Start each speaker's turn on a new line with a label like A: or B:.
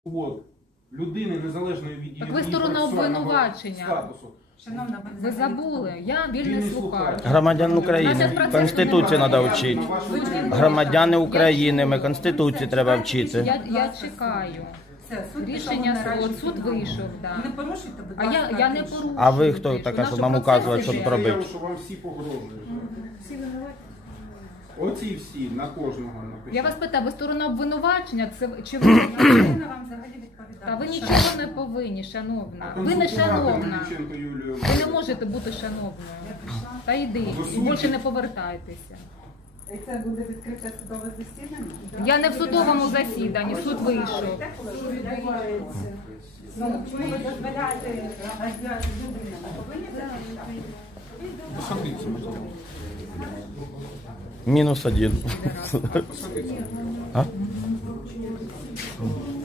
A: От, людини незалежної від її
B: Так ви сторона обвинувачення.
A: статусу.
C: Шановна,
B: Ви забули, я вільний слухач.
D: Громадян України. Конституцію треба вчити. Громадяни України, ми Конституцію треба вчити.
B: Я чекаю.
C: Все, суд
B: Рішення
C: пішов на
B: суд,
C: нарешті.
B: суд вийшов,
C: Не
B: да.
C: порушуйте, будь
B: А
C: ласка.
B: я не
C: тишу.
B: порушую.
D: А ви хто така,
B: Нашу
D: щоб нам
B: процес
D: указувати, що
B: іде.
D: тут робити?
A: Що вам всі погрожують.
B: Всі винуваті.
A: Оці всі, на кожного напишіть.
B: Я вас питаю, ви сторона обвинувачення, це чи ви?
C: Я повинна вам взагалі відповідати.
B: Та ви нічого не повинні, шановна. Ви не
A: Консультувати
B: шановна.
A: Дівченко Юлію.
B: Ви не можете бути шановною.
C: Я пішла.
B: Та йди,
A: Ви
B: і
A: судді?
B: більше не повертайтеся.
C: І це буде відкрите судове засідання?
B: Я не в судовому засіданні, суд вийшов.
C: Що відбувається? Ну, чому ви дозволяєте людині? Повинні захищати?
D: -1. А?